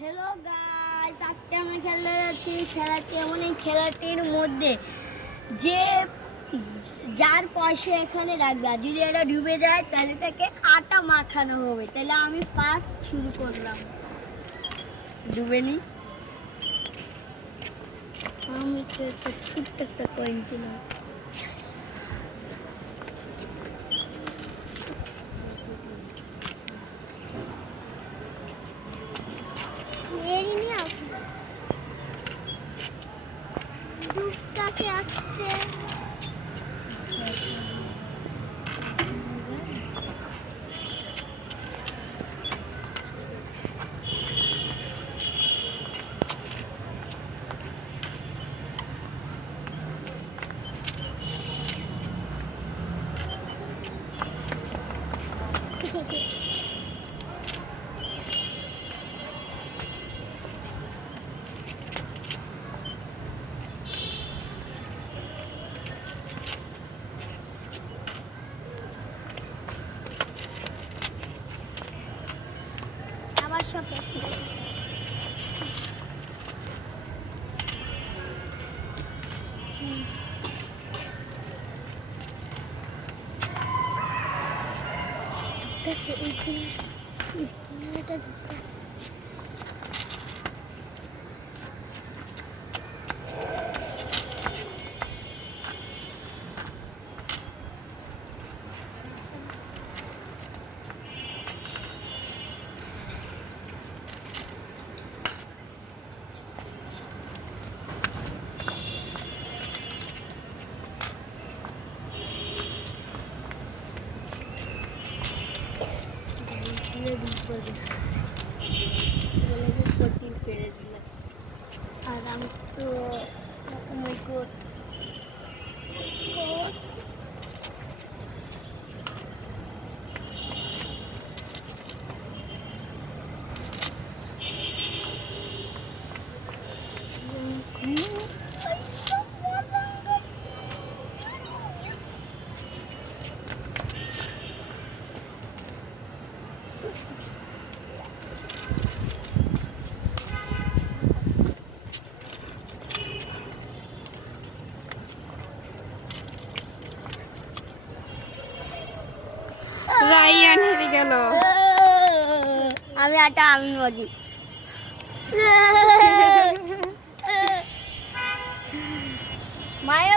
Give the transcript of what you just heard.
Hello guys, আজকে আমরা খেলতে যাচ্ছি। খেলাটি এমন, এই খেলাটির মধ্যে যে যার পয়সা এখানে রাখবে, আর যদি এটা ডুবে যায় তাহলে তাকে আটা মাখানো হবে। তাহলে আমি ফার্স্ট শুরু করলাম। ডুবে নি, আমি তো একটা ছোট্ট একটা কয়েন দিলাম। মেরি নিয়ে ডুবতেছে আসছে। আবার সব একই। ক্যামেরাটা দিচ্ছে। আর আমি তো রায়ান হেরে গেল। আমি আমি বলি মায়া